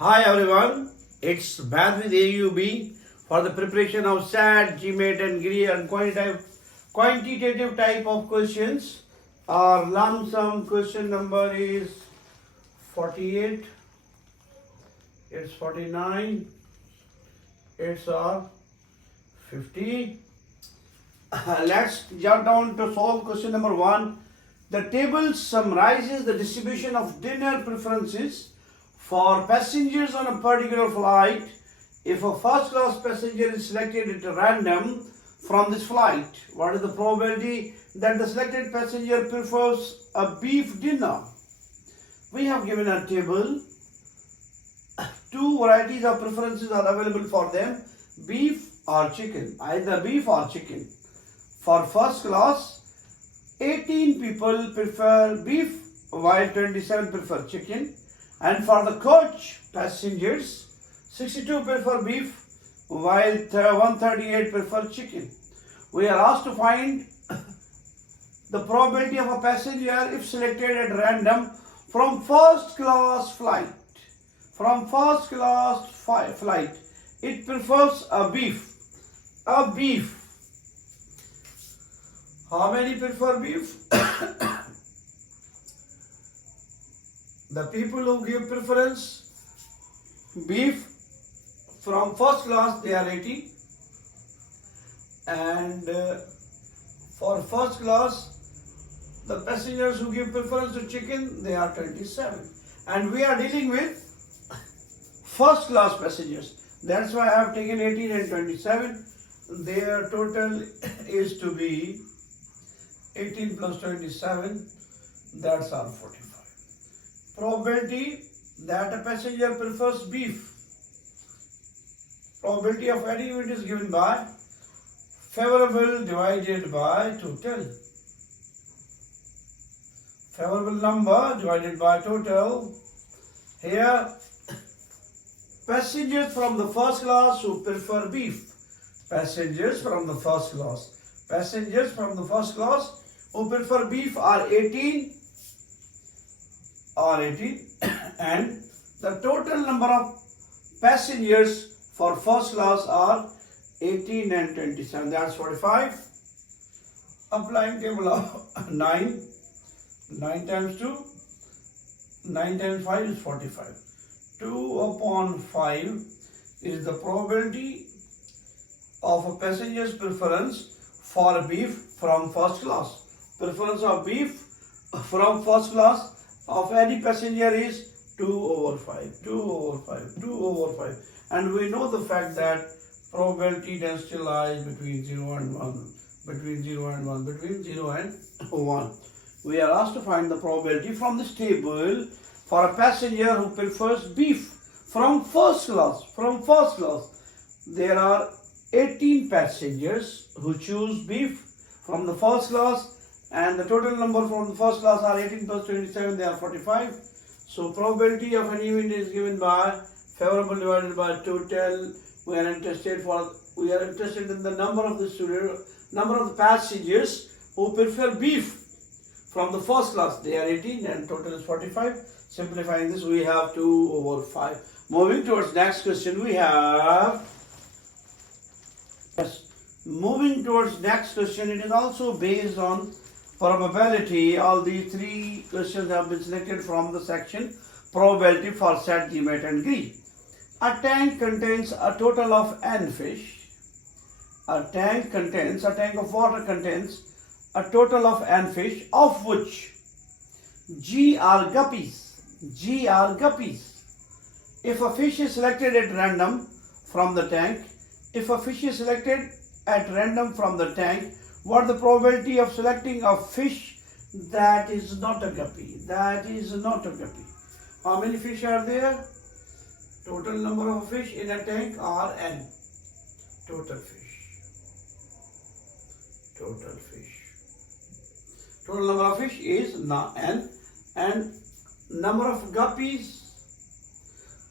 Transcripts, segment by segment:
Hi everyone, it's Bhatt with AUB for the preparation of SAT, GMAT and GRE and quantitative type of questions. Our lump sum question number is 48, it's 49, it's 50. Let's jump down to solve question number 1. The table summarizes the distribution of dinner preferences for passengers on a particular flight. If a first class passenger is selected at random from this flight, what is the probability that the selected passenger prefers a beef dinner? We have given a table. Two varieties of preferences are available for them, beef or chicken, either beef or chicken. For first class, 18 people prefer beef while 27 prefer chicken. And for the coach passengers, 62 prefer beef while 138 prefer chicken. We are asked to find the probability of a passenger if selected at random from first class flight. From first class flight, it prefers a beef. A beef. How many prefer beef? The people who give preference beef from first class, they are 80, and for first class, the passengers who give preference to chicken, they are 27, and we are dealing with first class passengers. That's why I have taken 18 and 27. Their total is to be 18 plus 27, that's our 45. Probability that a passenger prefers beef. Probability of any event is given by favorable divided by total. Favorable number divided by total. Here, passengers from the first class who prefer beef. Passengers from the first class. Passengers from the first class who prefer beef are 18 and the total number of passengers for first class are 18 and 27, that's 45. Applying table of 9 times 2, 9 times 5 is 45. 2 upon 5 is the probability of a passenger's preference for beef from first class. Preference of beef from first class of any passenger is 2 over 5, 2 over 5, 2 over 5. And we know the fact that probability density lies between 0 and 1, between 0 and 1, between 0 and 1. We are asked to find the probability from this table for a passenger who prefers beef from first class. From first class, there are 18 passengers who choose beef from the first class, and the total number from the first class are 18 plus 27, they are 45. So probability of an event is given by favorable divided by total. We are interested in the number of the passengers who prefer beef from the first class. They are 18 and total is 45. Simplifying this, we have 2 over 5. Moving towards next question, we have moving towards next question. It is also based on probability. All these three questions have been selected from the section probability for SAT, GMAT and GRE. A tank contains a total of n fish. A tank of water contains a total of n fish, of which G are guppies. G are guppies. If a fish is selected at random from the tank, what the probability of selecting a fish that is not a guppy? How many fish are there? Total number of fish in a tank are n. Total number of fish is n, and number of guppies,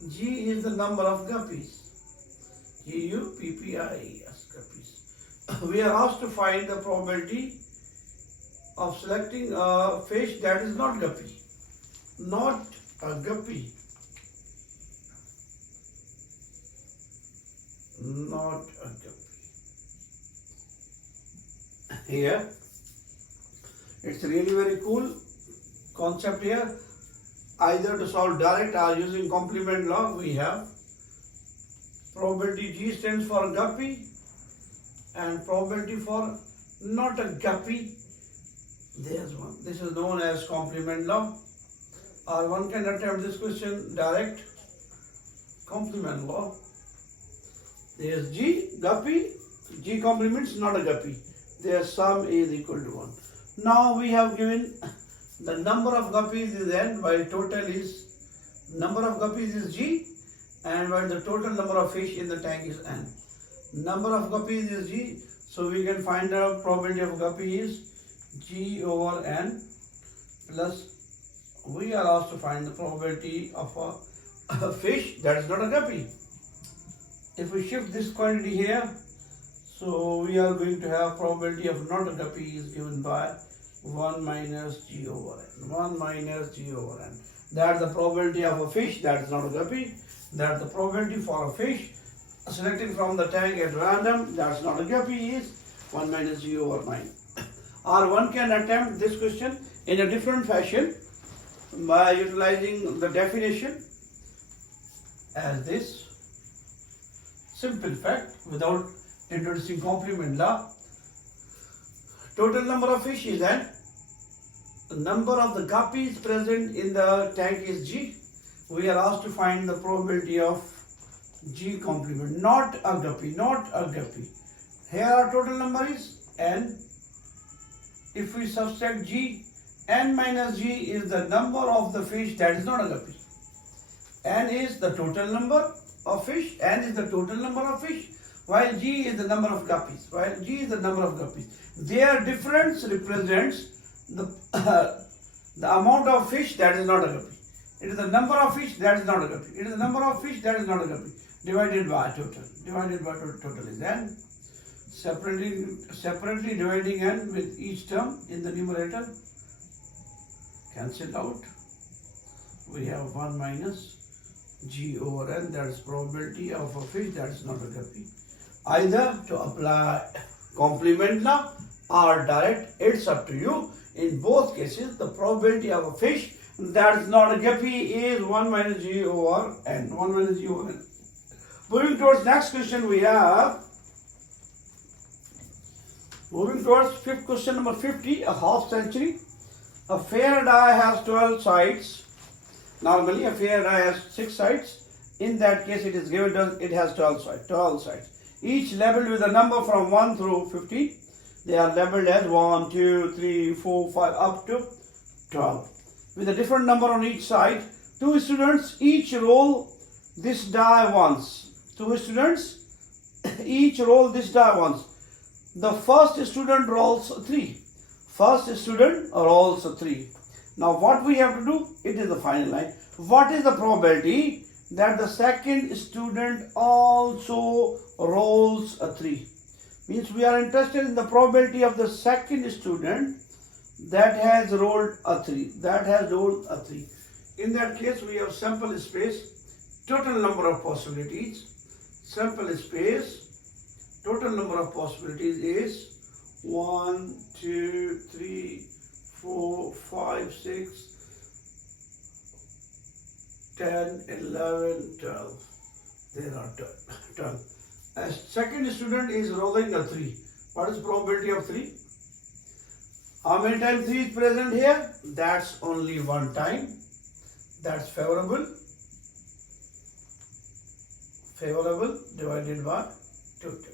G is the number of guppies. G-U-P-P-I-E-S, guppies. We are asked to find the probability of selecting a fish that is not guppy. Not a guppy. not a guppy. Here, it's really very cool concept here. Either to solve direct or using complement law, we have probability G stands for guppy and probability for not a guppy. There's one. This is known as complement law. Or one can attempt this question direct. Complement law. There's G, guppy, G complements not a guppy. Their sum is equal to 1. Now we have given the number of guppies is n while total is number of guppies is G and while the total number of fish in the tank is n. Number of guppies is G, so we can find the probability of guppy is G over n plus we are asked to find the probability of a fish that is not a guppy. If we shift this quantity here, so we are going to have probability of not a guppy is given by 1 minus G over n. 1 minus G over n. That's the probability of a fish that is not a guppy. That's the probability for a fish selected from the tank at random that's not a guppy is 1 minus G over 9. Or one can attempt this question in a different fashion by utilizing the definition as this. Simple fact without introducing complement law. Total number of fish is n. The number of the guppies present in the tank is G. We are asked to find the probability of G complement, not a guppy, not a guppy. Here our total number is n. If we subtract G, n minus G is the number of the fish that is not a guppy. N is the total number of fish, n is the total number of fish, while G is the number of guppies, Their difference represents the amount of fish that is not a guppy. It is the number of fish that is not a guppy. It is the number of fish that is not a guppy divided by total. Total is n. Separately dividing n with each term in the numerator. Cancel out. We have 1 minus G over n, that is probability of a fish that is not a guppy. Either to apply complement law or direct, it's up to you. In both cases, the probability of a fish that is not a guppy is 1 minus G over n. 1 minus G over n. Moving towards next question, we have moving towards fifth question number 50, a half century. A fair die has 12 sides. Normally, a fair die has 6 sides. In that case, it is given to it has 12 sides. Each labeled with a number from 1 through 50. They are labeled as 1, 2, 3, 4, 5 up to 12. With a different number on each side. 2 students each roll this die once. 2 students each roll this die once. The first student rolls 3. First student rolls 3. Now what we have to do, it is the final line. What is the probability that the second student also rolls a 3? Means we are interested in the probability of the second student that has rolled a 3. In that case, we have sample space, total number of possibilities. Sample space, total number of possibilities is 1, 2, 3, 4, 5, 6, 10, 11, 12. There are 12. A second student is rolling a 3. What is the probability of 3? How many times 3 is present here? That's only 1 time. That's favorable. Favorable divided by total.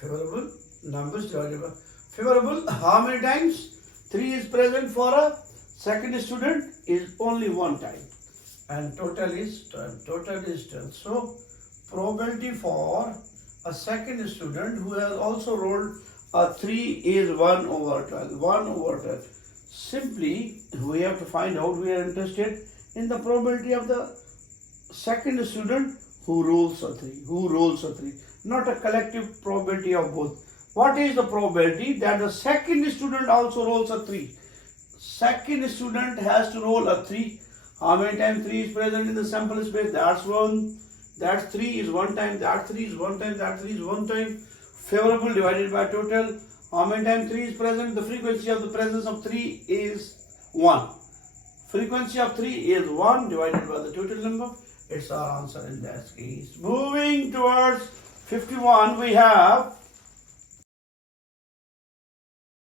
Favorable numbers divided by favorable. How many times 3 is present for a second student? Is only 1 time. And total is 12. So probability for a second student who has also rolled a 3 is 1 over 12. Simply, we have to find out, we are interested in the probability of the second student who rolls a 3. Not a collective probability of both. What is the probability that the second student also rolls a 3? Second student has to roll a 3. How many times 3 is present in the sample space? That's 1. That 3 is 1 time, that 3 is 1 time, that 3 is 1 time. Favorable divided by total. How many times 3 is present? The frequency of the presence of 3 is 1. Frequency of 3 is 1 divided by the total number. It's our answer in that case. Moving towards 51, we have